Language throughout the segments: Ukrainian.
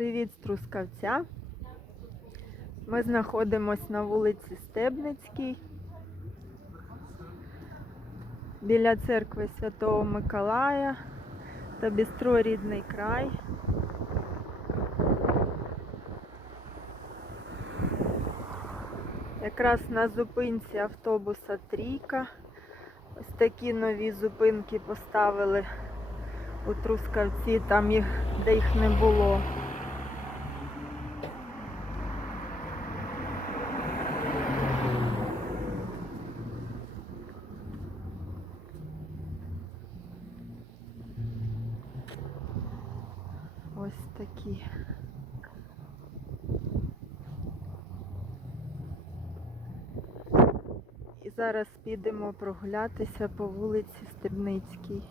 Привіт з Трускавця. Ми знаходимося на вулиці Стебницькій біля церкви Святого Миколая та бістро Рідний край. Якраз на зупинці автобуса Трійка. Ось такі нові зупинки поставили у Трускавці, там їх, де їх не було. Ось такі. Зараз підемо прогулятися по вулиці Стебницькій.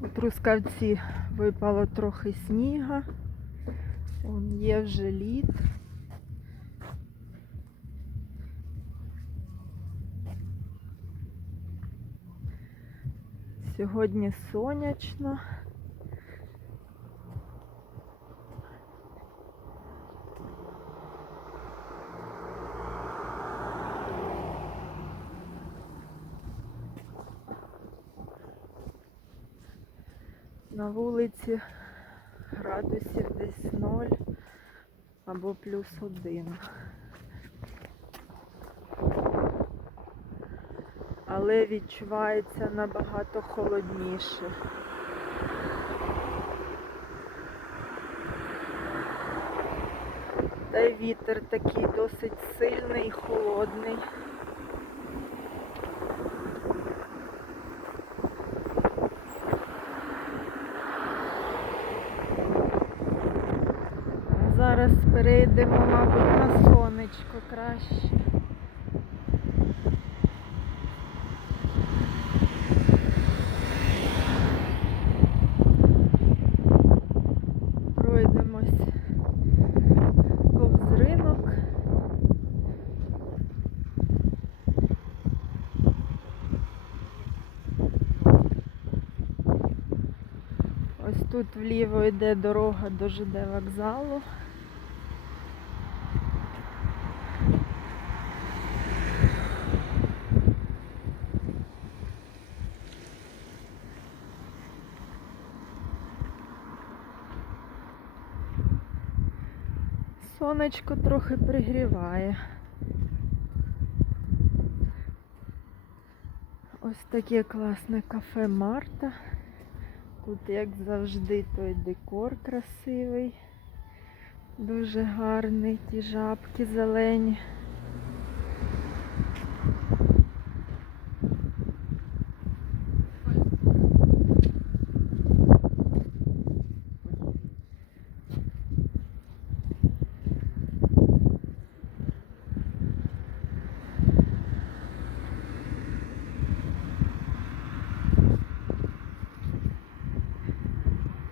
У Трускавці випало трохи сніга. Є вже лід. Сьогодні сонячно. На вулиці градусів десь 0 або плюс 1. Але відчувається набагато холодніше. Та й вітер такий досить сильний, холодний. Зараз перейдемо, мабуть, на сонечко краще. Пройдемось повз ринок. Ось тут вліво йде дорога до ЖД вокзалу. Сонечко трохи пригріває. Ось таке класне кафе Марта. Тут, як завжди, той декор красивий, дуже гарний, ті жабки зелені.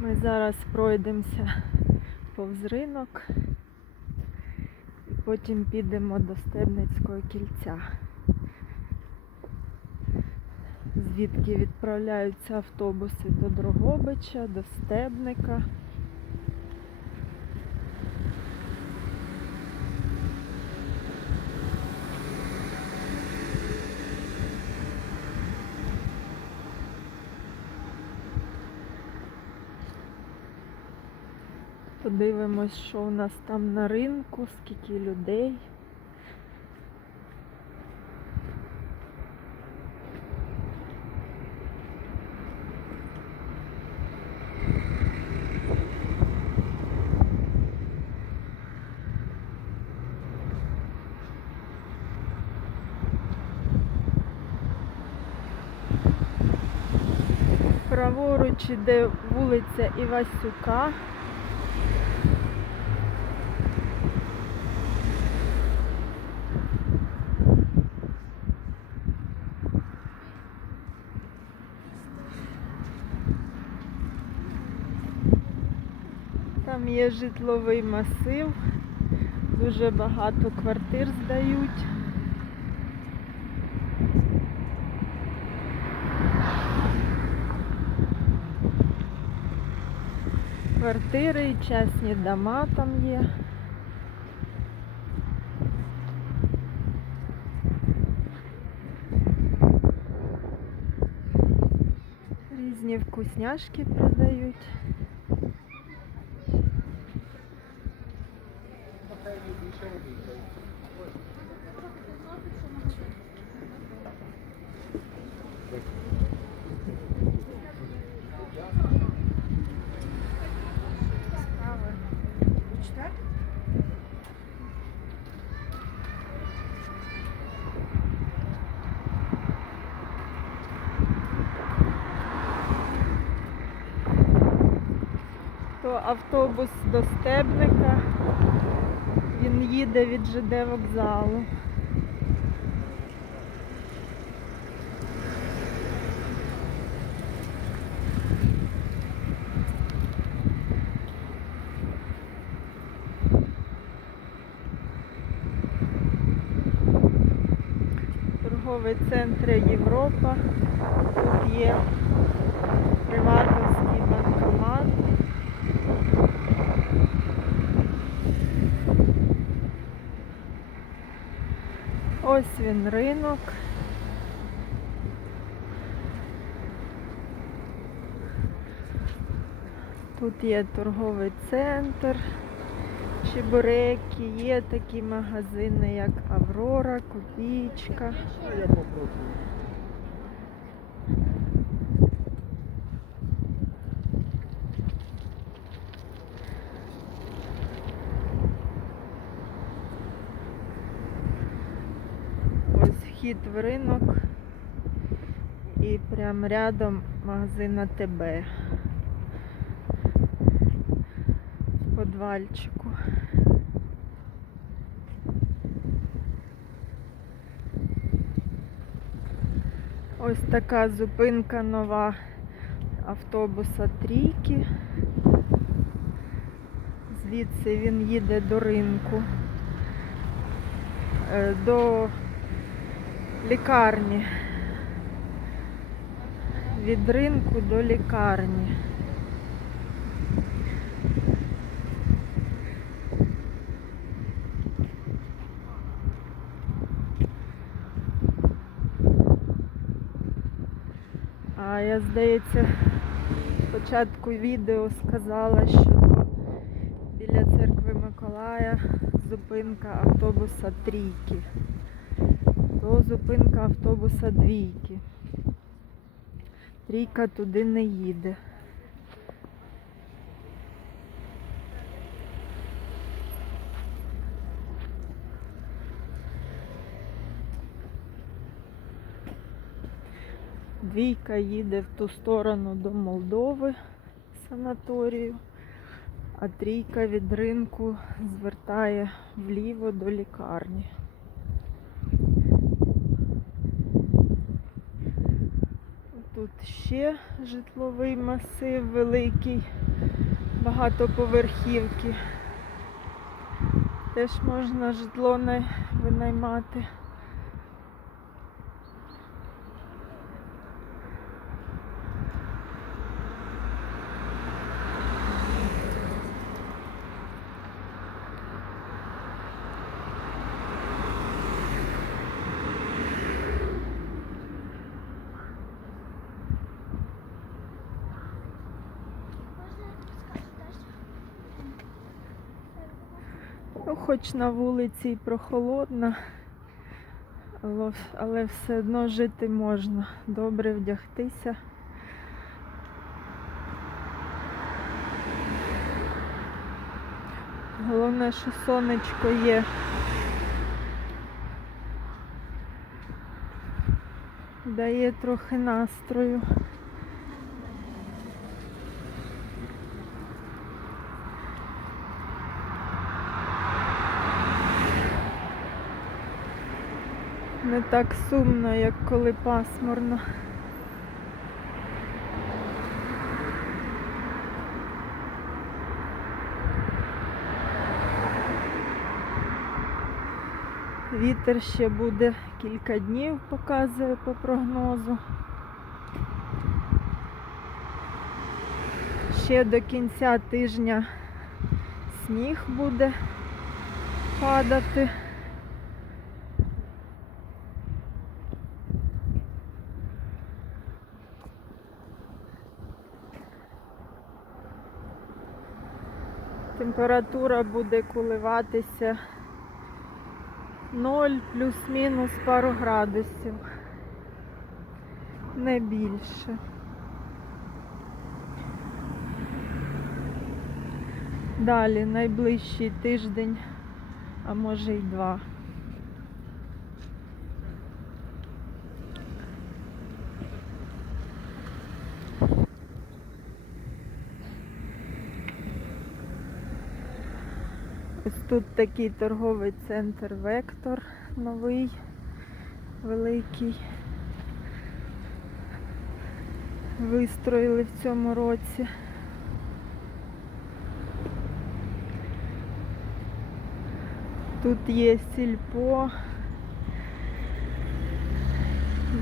Ми зараз пройдемося повз ринок і потім підемо до Стебницького кільця, звідки відправляються автобуси до Дрогобича, до Стебника. Подивимось, що у нас там на ринку, скільки людей. Праворуч іде вулиця Івасюка. Там є житловий масив, дуже багато квартир здають. Квартири і частні дома там є. Різні вкусняшки продають. То автобус до Стебника. Він їде від ЖД вокзалу. Торговий центр Європа. Тут є Ось він ринок. Тут є торговий центр, чебуреки, є такі магазини, як Аврора, Копійчка. Вхід в ринок і прямо рядом магазин АТБ. В подвальчику. Ось така зупинка нова автобуса трійки. Звідси він їде до ринку. Е, До лікарні. Від ринку до лікарні. А я, здається, спочатку відео сказала, що біля церкви Миколая зупинка автобуса трійки то зупинка автобуса двійки. Трійка туди не їде. Двійка їде в ту сторону до Молдови санаторію, а трійка від ринку звертає вліво до лікарні. Тут ще житловий масив великий, багатоповерхівки. Теж можна житло винаймати. Ну, хоч на вулиці і прохолодно, але, все одно жити можна. Добре вдягтися. Головне, що сонечко є. Дає трохи настрою. так сумно, як коли пасмурно. Вітер ще буде кілька днів, показує по прогнозу. Ще до кінця тижня сніг буде падати. Температура буде коливатися 0 плюс-мінус пару градусів. Не більше. Далі найближчий тиждень, а може й два. Ось тут такий торговий центр Вектор новий, великий. Вистроїли в цьому році. Тут є сільпо,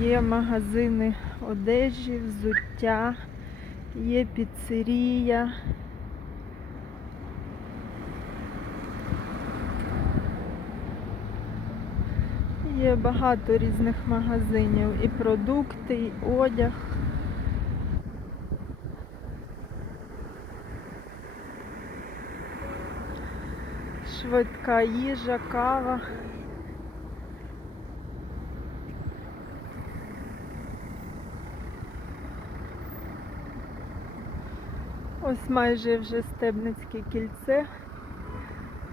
є магазини одежі, взуття, є піцерія. Є багато різних магазинів, і продукти, і одяг. Швидка їжа, кава. Ось майже вже Стебницьке кільце.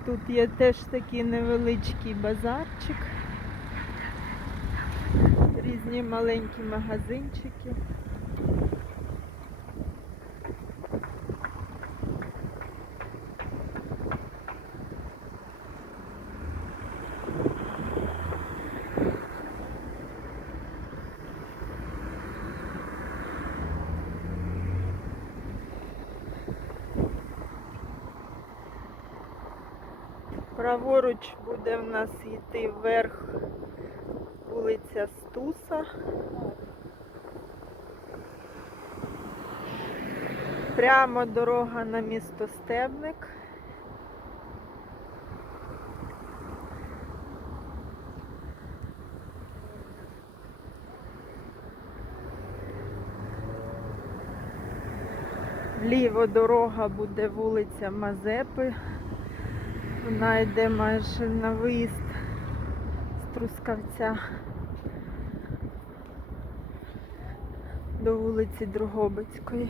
Тут є теж такий невеличкий базарчик. Різні маленькі магазинчики. Праворуч буде в нас йти вверх Стуса. Прямо дорога на місто Стебник. Вліво дорога буде вулиця Мазепи. Вона йде майже на виїзд з Трускавця до вулиці Другобицької.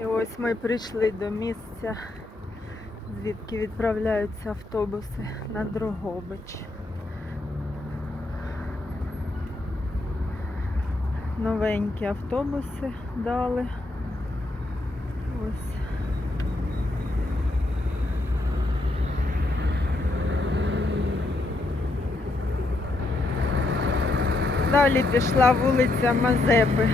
І ось ми прийшли до місця звідки відправляються автобуси на Дрогобич. Новенькі автобуси дали. Ось. Далі пішла вулиця Мазепи.